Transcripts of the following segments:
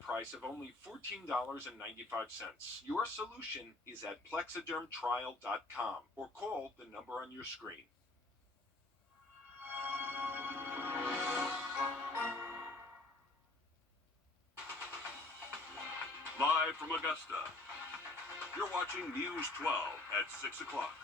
price of only $14.95. Your solution is at plexidermtrial.com or call the number on your screen. Live from Augusta, you're watching News 12 at 6 o'clock.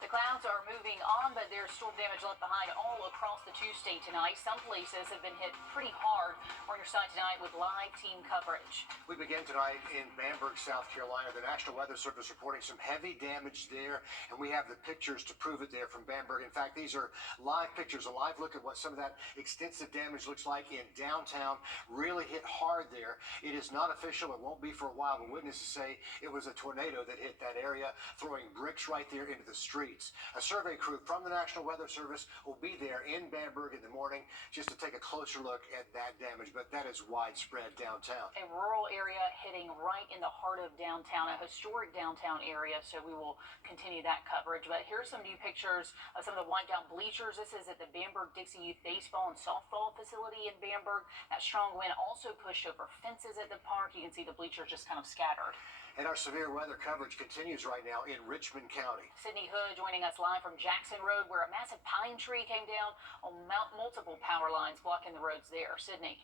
The clouds are moving on, but there's storm damage left behind all across the two-state tonight. Some places have been hit pretty hard. We're on your side tonight with live team coverage. We begin tonight in Bamberg, South Carolina. The National Weather Service reporting some heavy damage there, and we have the pictures to prove it there from Bamberg. In fact, these are live pictures, a live look at what some of that extensive damage looks like in downtown. Really hit hard there. It is not official. It won't be for a while, but witnesses say it was a tornado that hit that area, throwing bricks right there into the street. A survey crew from the National Weather Service will be there in Bamberg in the morning just to take a closer look at that damage, but that is widespread downtown. A rural area hitting right in the heart of downtown, a historic downtown area, so we will continue that coverage. But here's some new pictures of some of the wiped out bleachers. This is at the Bamberg Dixie Youth Baseball and Softball facility in Bamberg. That strong wind also pushed over fences at the park. You can see the bleachers just kind of scattered. And our severe weather coverage continues right now in Richmond County. Sydney Hood joining us live from Jackson Road, where a massive pine tree came down on multiple power lines blocking the roads there. Sydney.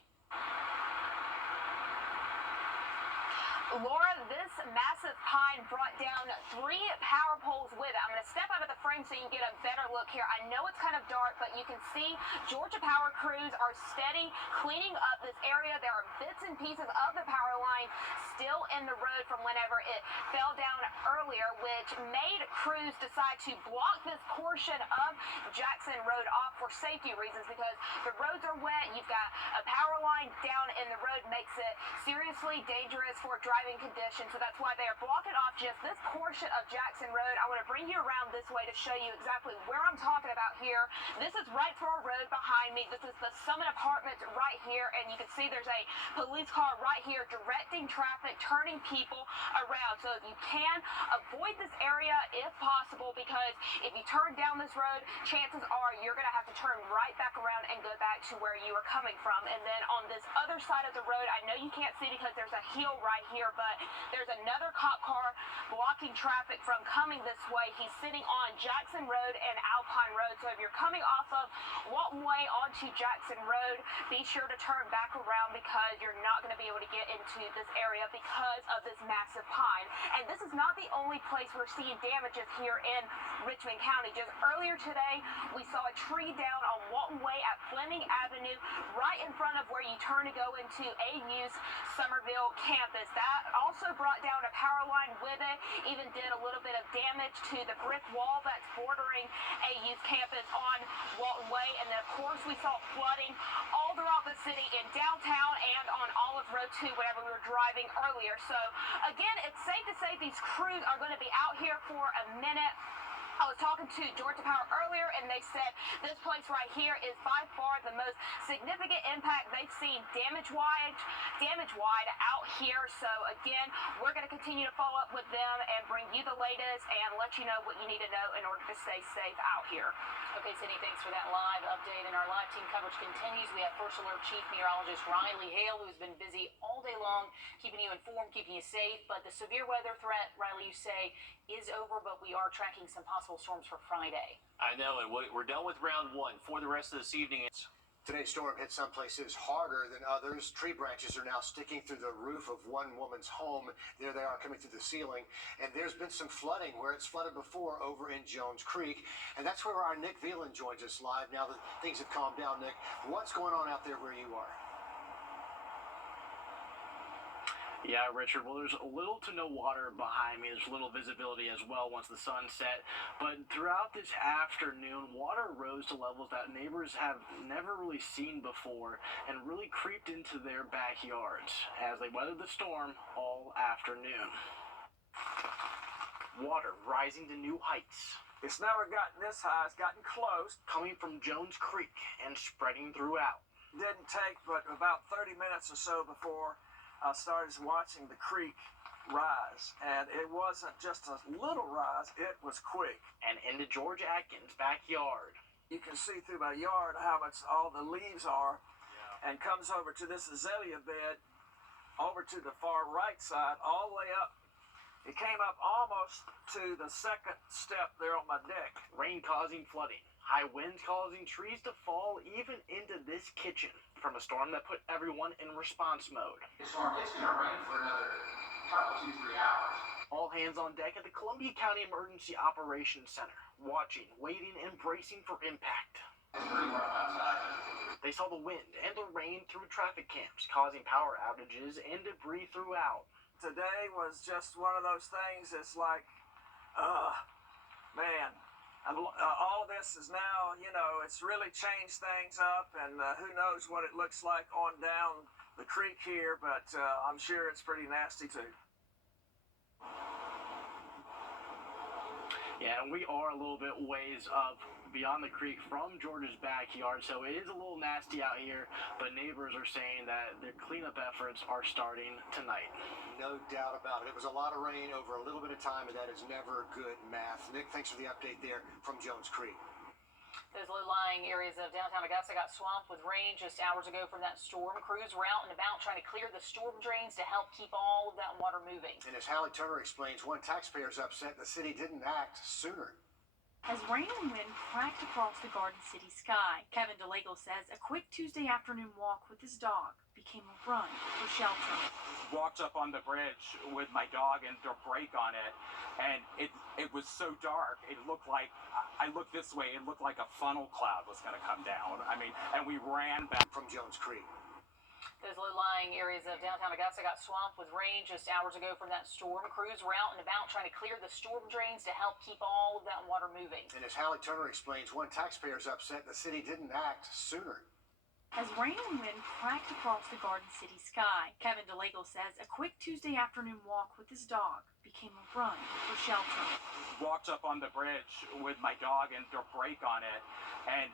Laura, this massive pine brought down 3 power poles with it. I'm going to step out of the frame so you can get a better look here. I know it's kind of dark, but you can see Georgia Power crews are steady cleaning up this area. There are bits and pieces of the power line still in the road from whenever it fell down earlier, which made crews decide to block this portion of Jackson Road off for safety reasons because the roads are wet. You've got a power line down in the road, makes it seriously dangerous for driving conditions, so that's why they are blocking off just this portion of Jackson Road. I want to bring you around this way to show you exactly where I'm talking about here. This is Wrightsboro Road behind me. This is the Summit Apartments right here, and you can see there's a police car right here directing traffic, turning people around. So if you can, avoid this area if possible, because if you turn down this road, chances are you're going to have to turn right back around and go back to where you were coming from. And then on this other side of the road, I know you can't see because there's a hill right here, but there's another cop car blocking traffic from coming this way. He's sitting on Jackson Road and Alpine Road. So if you're coming off of Walton Way onto Jackson Road, be sure to turn back around because you're not going to be able to get into this area because of this massive pine. And this is not the only place we're seeing damages here in Richmond County. Just earlier today, we saw a tree down on Walton Way at Fleming Avenue, right in front of where you turn to go into AU's Summerville campus. That also brought down a power line with it, even did a little bit of damage to the brick wall that's bordering AU's campus on Walton Way. And then, of course, we saw flooding all throughout the city in downtown and on Olive Road, too, whenever we were driving earlier. So, again, it's safe to say these crews are going to be out here for a minute. I was talking to Georgia Power earlier, and they said this place right here is by far the most significant impact they've seen damage-wide out here. So, again, we're going to continue to follow up with them and bring you the latest and let you know what you need to know in order to stay safe out here. Okay, Sydney, thanks for that live update. And our live team coverage continues. We have First Alert Chief Meteorologist Riley Hale, who's been busy all day long, keeping you informed, keeping you safe. But the severe weather threat, Riley, you say, is over, but we are tracking some possible storms for Friday. I know, and we're done with round 1. For the rest of this evening, Today's storm hit some places harder than others. Tree branches are now sticking through the roof of one woman's home. There they are coming through the ceiling. And there's been some flooding where it's flooded before over in Jones Creek. And that's where our Nick Veland joins us live. Now that things have calmed down, Nick, what's going on out there where you are? Yeah, Richard, well, there's little to no water behind me. There's little visibility as well once the sun set. But throughout this afternoon, water rose to levels that neighbors have never really seen before and really creeped into their backyards as they weathered the storm all afternoon. Water rising to new heights. It's never gotten this high. It's gotten close. Coming from Jones Creek and spreading throughout. Didn't take but about 30 minutes or so before I started watching the creek rise, and it wasn't just a little rise, it was quick. And into George Atkins' backyard. You can see through my yard how much all the leaves are, and comes over to this azalea bed, over to the far right side, all the way up. It came up almost to the second step there on my deck. Rain causing flooding, high winds causing trees to fall even into this kitchen from a storm that put everyone in response mode. It's going to rain for another couple, 2-3 hours. All hands on deck at the Columbia County Emergency Operations Center, watching, waiting, and bracing for impact. It's pretty rough outside. They saw the wind and the rain through traffic cams, causing power outages and debris throughout. Today was just one of those things. It's like, man, all of this is now, it's really changed things up, and who knows what it looks like on down the creek here, but I'm sure it's pretty nasty too. Yeah, and we are a little bit ways up beyond the creek from George's backyard, so it is a little nasty out here, but neighbors are saying that their cleanup efforts are starting tonight. No doubt about it. It was a lot of rain over a little bit of time, and that is never good math. Nick, thanks for the update there from Jones Creek. Those low-lying areas of downtown Augusta got swamped with rain just hours ago from that storm. Crews were out and about trying to clear the storm drains to help keep all of that water moving. And as Hallie Turner explains, one taxpayer is upset the city didn't act sooner. As rain and wind cracked across the Garden City sky, Kevin DeLagle says a quick Tuesday afternoon walk with his dog became a run for shelter. Walked up on the bridge with my dog and threw a brake on it, and it was so dark. It looked like, I looked this way, it looked like a funnel cloud was going to come down. And we ran back from Jones Creek. Those low-lying areas of downtown Augusta got swamped with rain just hours ago from that storm. Crews were out and about trying to clear the storm drains to help keep all of that water moving. And as Hallie Turner explains, one taxpayer is upset the city didn't act sooner. As rain and wind cracked across the Garden City sky, Kevin DeLagle says a quick Tuesday afternoon walk with his dog became a run for shelter. Walked up on the bridge with my dog and threw a brake on it, and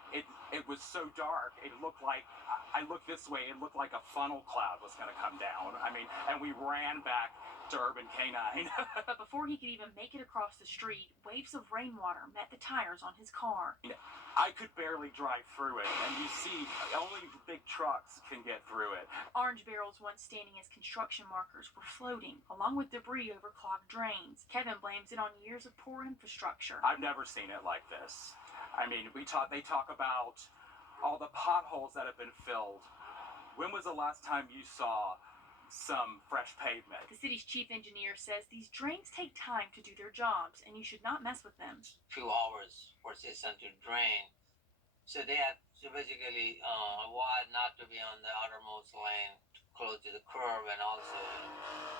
it was so dark. It looked like, I looked this way, it looked like a funnel cloud was going to come down. And we ran back to Urban Canine. But before he could even make it across the street, waves of rainwater met the tires on his car. I could barely drive through it, and you see, only big trucks can get through it. Orange barrels once standing as construction markers were floating, along with debris over clogged drains. Kevin blames it on years of poor infrastructure. I've never seen it like this. They talk about all the potholes that have been filled. When was the last time you saw some fresh pavement? The city's chief engineer says these drains take time to do their jobs, and you should not mess with them. Few hours for system to drain, so they have to basically avoid not to be on the outermost lane close to the curb, and also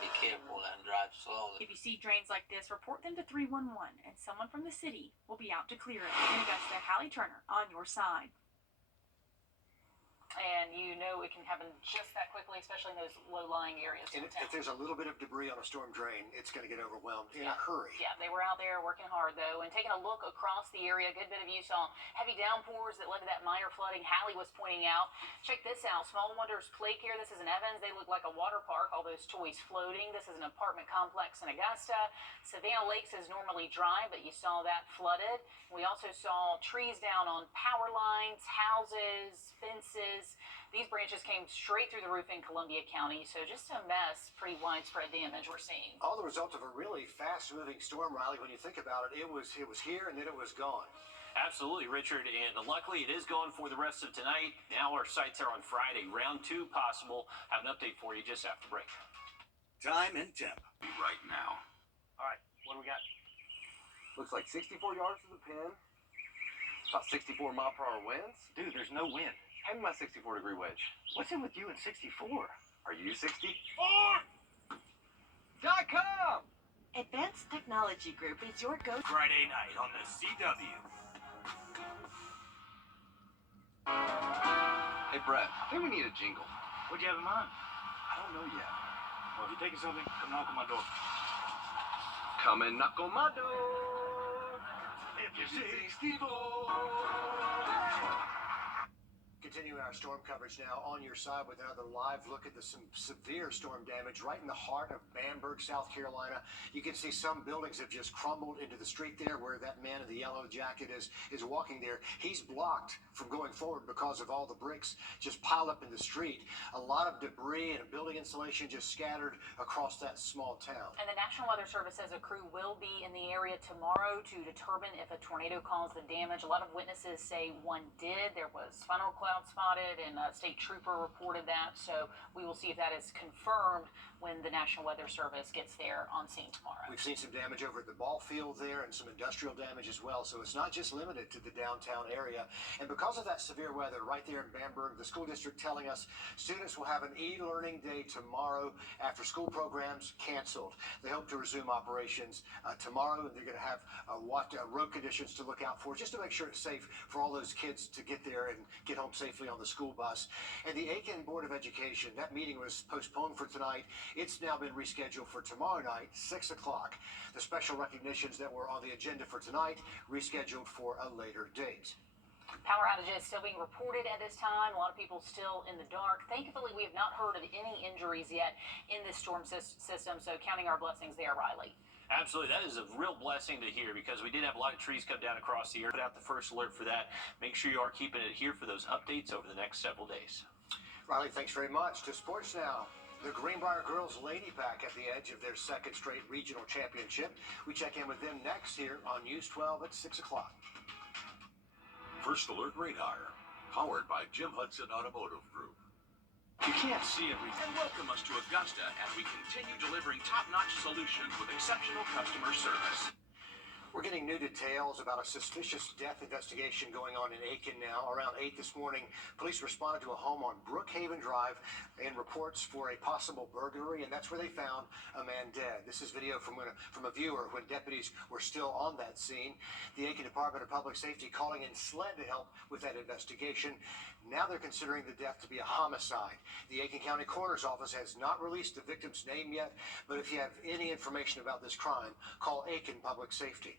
be careful and drive slowly. If you see drains like this, report them to 311, and someone from the city will be out to clear it. In Augusta, Hallie Turner on your side. And it can happen just that quickly, especially in those low-lying areas. And if there's a little bit of debris on a storm drain, it's going to get overwhelmed in a hurry. Yeah, they were out there working hard, though, and taking a look across the area. A good bit of you saw heavy downpours that led to that minor flooding Hallie was pointing out. Check this out. Small Wonders Play Care. This is in Evans. They look like a water park, all those toys floating. This is an apartment complex in Augusta. Savannah Lakes is normally dry, but you saw that flooded. We also saw trees down on power lines, houses, fences. These branches came straight through the roof in Columbia County, so just a mess, pretty widespread damage we're seeing. All the result of a really fast-moving storm, Riley. When you think about it, it was here and then it was gone. Absolutely, Richard, and luckily it is gone for the rest of tonight. Now our sights are on Friday, round 2 possible. Have an update for you just after break. Time and temp. Right now. All right, what do we got? Looks like 64 yards to the pin. About 64 mile per hour winds. Dude, there's no wind. Hand me my 64-degree wedge. What's in with you and 64? Are you 64? .com! Advanced Technology Group is your go-to. Friday night on the CW. Hey, Brett, I think we need a jingle. What'd you have in mind? I don't know yet. Well, if you're taking something, come knock on my door. Come and knock on my door. If you're 64. Continuing our storm coverage now on your side with another live look at some severe storm damage right in the heart of Bamberg, South Carolina. You can see some buildings have just crumbled into the street there where that man in the yellow jacket is walking there. He's blocked from going forward because of all the bricks just piled up in the street. A lot of debris and building insulation just scattered across that small town. And the National Weather Service says a crew will be in the area tomorrow to determine if a tornado caused the damage. A lot of witnesses say one did. There was funnel cloud spotted, and a state trooper reported that. So we will see if that is confirmed when the National Weather Service gets there on scene tomorrow. We've seen some damage over at the ball field there and some industrial damage as well. So it's not just limited to the downtown area. And because of that severe weather right there in Bamberg, the school district telling us students will have an e-learning day tomorrow after school programs canceled. They hope to resume operations tomorrow, and they're going to have road conditions to look out for just to make sure it's safe for all those kids to get there and get home safely on the school bus. And the Aiken Board of Education, that meeting was postponed for tonight. It's now been rescheduled for tomorrow night, 6 o'clock. The special recognitions that were on the agenda for tonight rescheduled for a later date. Power outages still being reported at this time. A lot of people still in the dark. Thankfully, we have not heard of any injuries yet in this storm system, so counting our blessings there, Riley. Absolutely. That is a real blessing to hear because we did have a lot of trees come down across the area. Put out the first alert for that. Make sure you are keeping it here for those updates over the next several days. Riley, thanks very much. To sports now. The Greenbrier girls Lady Pack at the edge of their second straight regional championship. We check in with them next here on News 12 at 6 o'clock. First Alert Radar, powered by Jim Hudson Automotive Group. You can't see everything. And welcome us to Augusta as we continue delivering top-notch solutions with exceptional customer service. We're getting new details about a suspicious death investigation going on in Aiken now. Around 8 this morning, police responded to a home on Brookhaven Drive and reports for a possible burglary, and that's where they found a man dead. This is video from a viewer when deputies were still on that scene. The Aiken Department of Public Safety calling in SLED to help with that investigation. Now they're considering the death to be a homicide. The Aiken County Coroner's Office has not released the victim's name yet, but if you have any information about this crime, call Aiken Public Safety.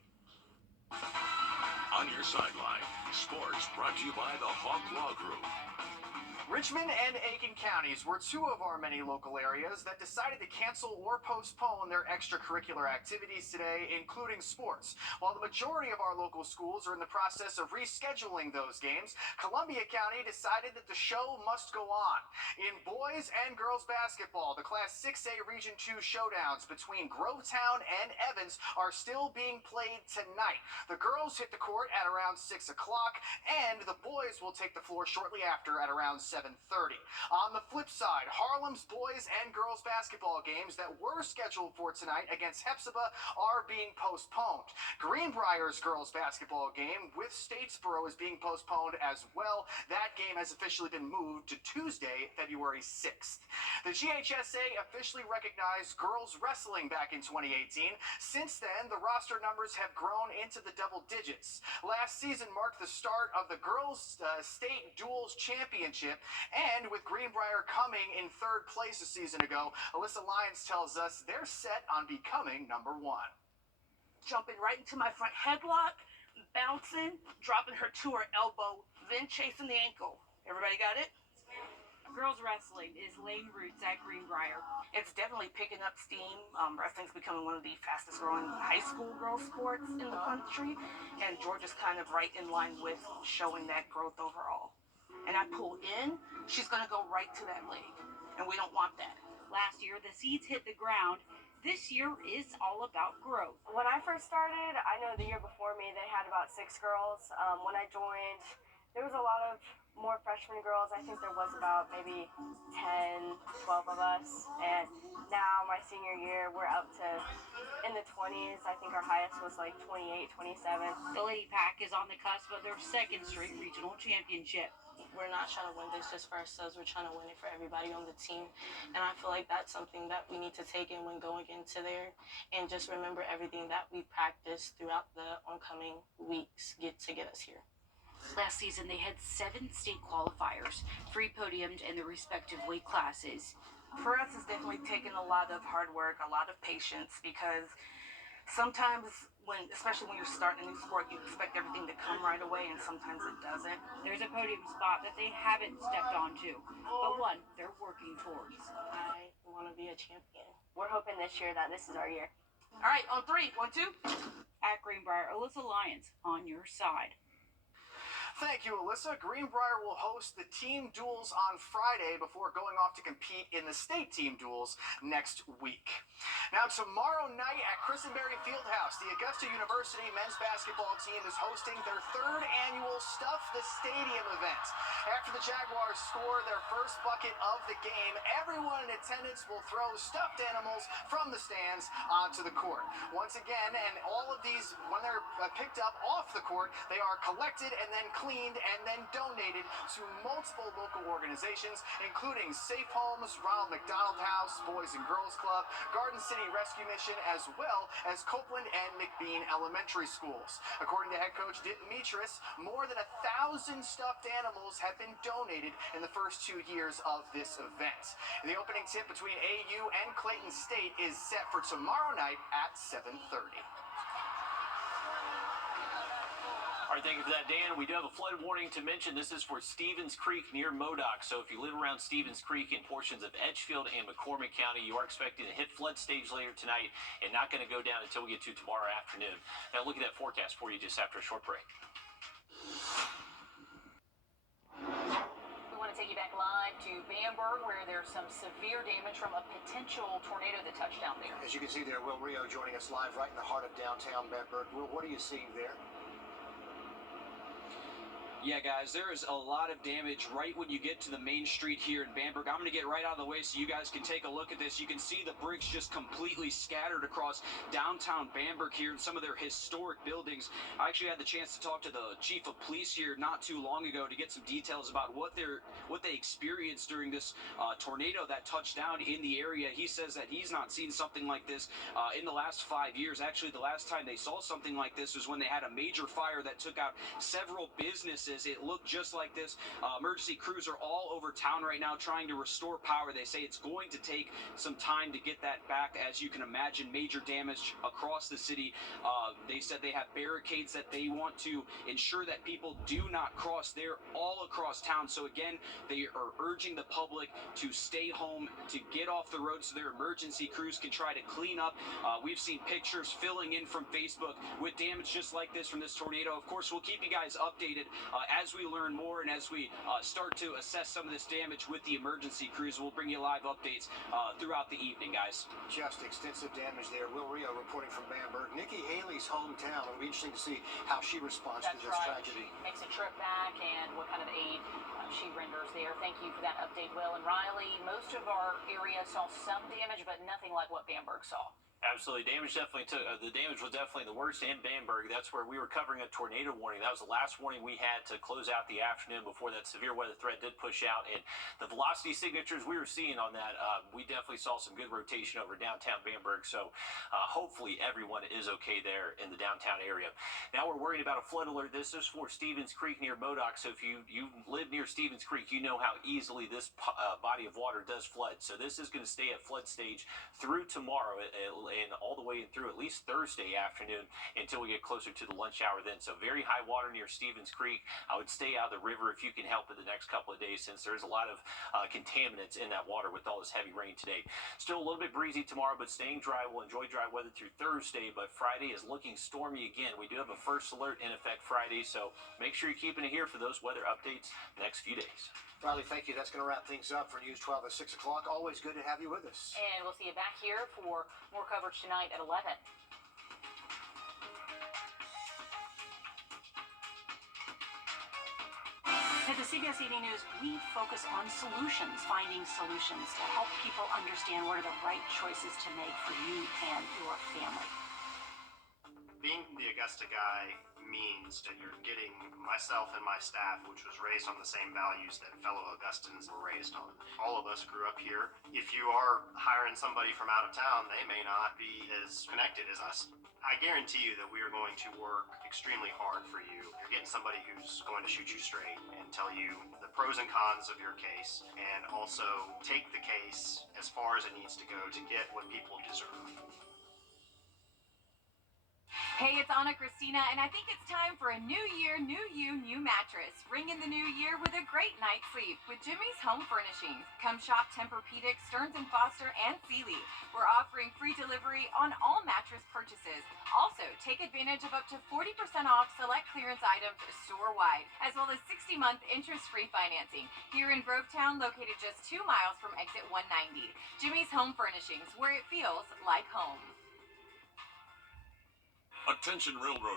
On your sideline, sports brought to you by the Hawk Law Group. Richmond and Aiken counties were two of our many local areas that decided to cancel or postpone their extracurricular activities today, including sports. While the majority of our local schools are in the process of rescheduling those games, Columbia County decided that the show must go on. In boys and girls basketball, the Class 6A Region 2 showdowns between Grovetown and Evans are still being played tonight. The girls hit the court at around 6 o'clock, and the boys will take the floor shortly after at around 7:30. On the flip side, Harlem's boys and girls basketball games that were scheduled for tonight against Hepzibah are being postponed. Greenbrier's girls basketball game with Statesboro is being postponed as well. That game has officially been moved to Tuesday, February 6th. The GHSA officially recognized girls wrestling back in 2018. Since then, the roster numbers have grown into the double digits. Last season marked the start of the girls' state duels championship. And with Greenbrier coming in third place a season ago, Alyssa Lyons tells us they're set on becoming number one. Jumping right into my front headlock, bouncing, dropping her to her elbow, then chasing the ankle. Everybody got it? Girls wrestling is laying roots at Greenbrier. It's definitely picking up steam. Wrestling's becoming one of the fastest growing high school girls sports in the country. And Georgia's kind of right in line with showing that growth overall. And I pull in, she's going to go right to that leg. And we don't want that. Last year, the seeds hit the ground. This year is all about growth. When I first started, I know the year before me, they had about 6 girls. When I joined, there was a lot of more freshman girls. I think there was about maybe 10, 12 of us. And now, my senior year, we're up to in the 20s. I think our highest was like 28, 27. The Lady Pack is on the cusp of their second straight regional championship. We're not trying to win this just for ourselves. We're trying to win it for everybody on the team. And I feel like that's something that we need to take in when going into there. And just remember everything that we practiced throughout the oncoming weeks to get us here. Last season, they had 7 state qualifiers, 3 podiumed in their respective weight classes. For us, it's definitely taken a lot of hard work, a lot of patience, because sometimes especially when you're starting a new sport, you expect everything to come right away, and sometimes it doesn't. There's a podium spot that they haven't stepped onto, but one they're working towards. I want to be a champion. We're hoping this year that this is our year. All right, on 3, 1, 2. At Greenbrier, Alyssa Lyons on your side. Thank you, Alyssa. Greenbrier will host the team duels on Friday before going off to compete in the state team duels next week. Now, tomorrow night at Christenberry Fieldhouse, the Augusta University men's basketball team is hosting their 3rd annual Stuff the Stadium event. After the Jaguars score their first bucket of the game, everyone in attendance will throw stuffed animals from the stands onto the court. Once again, and all of these, when they're picked up off the court, they are collected and then cleaned and then donated to multiple local organizations, including Safe Homes, Ronald McDonald House, Boys and Girls Club, Garden City Rescue Mission, as well as Copeland and McBean Elementary Schools. According to head coach Dimitris, more than 1,000 stuffed animals have been donated in the first 2 years of this event. The opening tip between AU and Clayton State is set for tomorrow night at 7:30. All right, thank you for that, Dan. We do have a flood warning to mention. This is for Stevens Creek near Modoc. So if you live around Stevens Creek in portions of Edgefield and McCormick County, you are expecting to hit flood stage later tonight and not going to go down until we get to tomorrow afternoon. Now look at that forecast for you just after a short break. We want to take you back live to Bamberg, where there's some severe damage from a potential tornado that touched down there. As you can see there, Will Rio joining us live right in the heart of downtown Bamberg. Will, what are you seeing there? Yeah, guys, there is a lot of damage right when you get to the main street here in Bamberg. I'm going to get right out of the way so you guys can take a look at this. You can see the bricks just completely scattered across downtown Bamberg here in some of their historic buildings. I actually had the chance to talk to the chief of police here not too long ago to get some details about what they experienced during this tornado that touched down in the area. He says that he's not seen something like this in the last 5 years. Actually, the last time they saw something like this was when they had a major fire that took out several businesses. It looked just like this. Emergency crews are all over town right now trying to restore power. They say it's going to take some time to get that back. As you can imagine, major damage across the city. They said they have barricades that they want to ensure that people do not cross. They're all across town. So again, they are urging the public to stay home, to get off the road so their emergency crews can try to clean up. We've seen pictures filling in from Facebook with damage just like this from this tornado. Of course, we'll keep you guys updated as we learn more and as we start to assess some of this damage with the emergency crews. We'll bring you live updates throughout the evening, guys. Just extensive damage there. Will Rio reporting from Bamberg. Nikki Haley's hometown. It'll be interesting to see how she responds to this tragedy. She makes a trip back and what kind of aid she renders there. Thank you for that update, Will. And Riley, most of our area saw some damage, but nothing like what Bamberg saw. Absolutely. The damage was definitely the worst in Bamberg. That's where we were covering a tornado warning. That was the last warning we had to close out the afternoon before that severe weather threat did push out. And the velocity signatures we were seeing on that, we definitely saw some good rotation over downtown Bamberg. So hopefully everyone is okay there in the downtown area. Now we're worried about a flood alert. This is for Stevens Creek near Modoc. So if you live near Stevens Creek, you know how easily this body of water does flood. So this is going to stay at flood stage through tomorrow and all the way through at least Thursday afternoon until we get closer to the lunch hour then. So very high water near Stevens Creek. I would stay out of the river if you can help it the next couple of days, since there's a lot of contaminants in that water with all this heavy rain today. Still a little bit breezy tomorrow, but staying dry. We'll enjoy dry weather through Thursday, but Friday is looking stormy again. We do have a first alert in effect Friday, so make sure you're keeping it here for those weather updates the next few days. Riley, thank you. That's going to wrap things up for News 12 at 6 o'clock. Always good to have you with us. And we'll see you back here for more coverage tonight at 11. At the CBS Evening News, we focus on solutions, finding solutions to help people understand what are the right choices to make for you and your family. Being the Augusta guy means that you're getting myself and my staff, which was raised on the same values that fellow Augustans were raised on. All of us grew up here. If you are hiring somebody from out of town, they may not be as connected as us. I guarantee you that we are going to work extremely hard for you. You're getting somebody who's going to shoot you straight and tell you the pros and cons of your case, and also take the case as far as it needs to go to get what people deserve. Hey, it's Anna Christina, and I think it's time for a new year, new you, new mattress. Ring in the new year with a great night's sleep with Jimmy's Home Furnishings. Come shop Tempur-Pedic, Stearns & Foster, and Sealy. We're offering free delivery on all mattress purchases. Also, take advantage of up to 40% off select clearance items store-wide, as well as 60-month interest-free financing. Here in Grovetown, located just 2 miles from exit 190. Jimmy's Home Furnishings, where it feels like home. Attention railroad.